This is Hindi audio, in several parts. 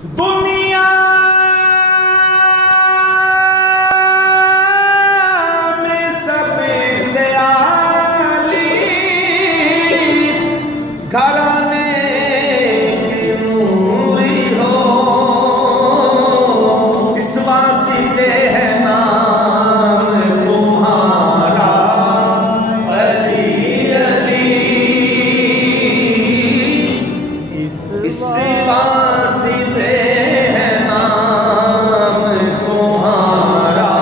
दुनिया में सबसे आली घराने के नूरी हो, इस वास्ते है नाम तुम्हारा अली अली, इस वास्ते है नाम तुम्हारा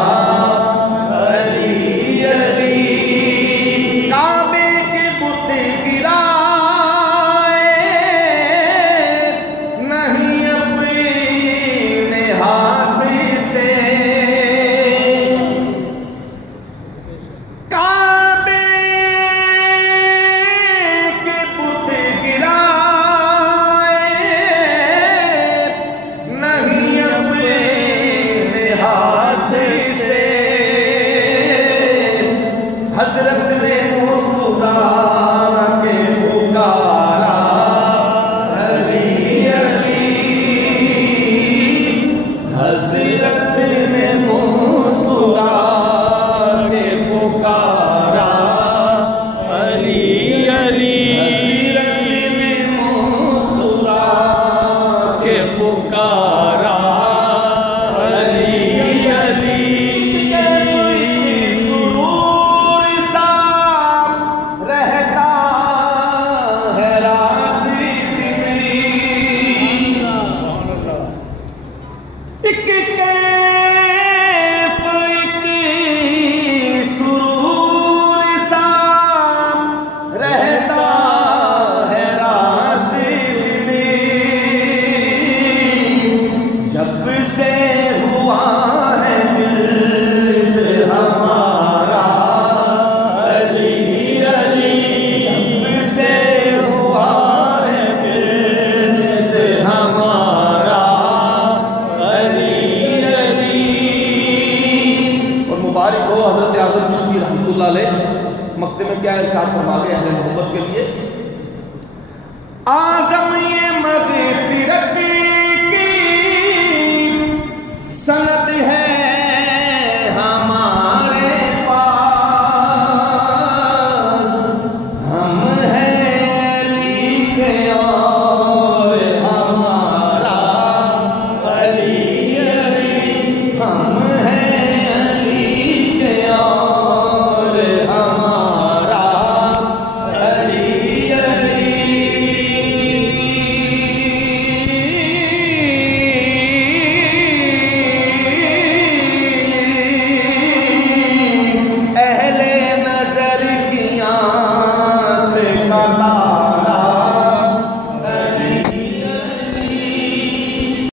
अली अली। काबे के बुत गिराए नहीं अपने हाथ से, काबे के बुत गिराए नहीं अपने हाथ से, हजरत ने मुस्कुरा के पुकारा अली अली, हजरत ने मुस्कुरा के पुकारा अली अली, हजरत ने मुस्कुरा के पुकारा अली अली। सुरूर सा रहता है रात दिन, एक कैफ एक सुरूर सा रहता है रात दिन, जब से हुआ है विर्द हमारा अली अली, जब से हुआ है विर्द हमारा अली अली। और मुबारक हो हजरत आज़म चिश्ती रहमतुल्लाह अलैह, मक्ते में क्या इरशाद फरमा गए अहले मोहब्बत के लिए।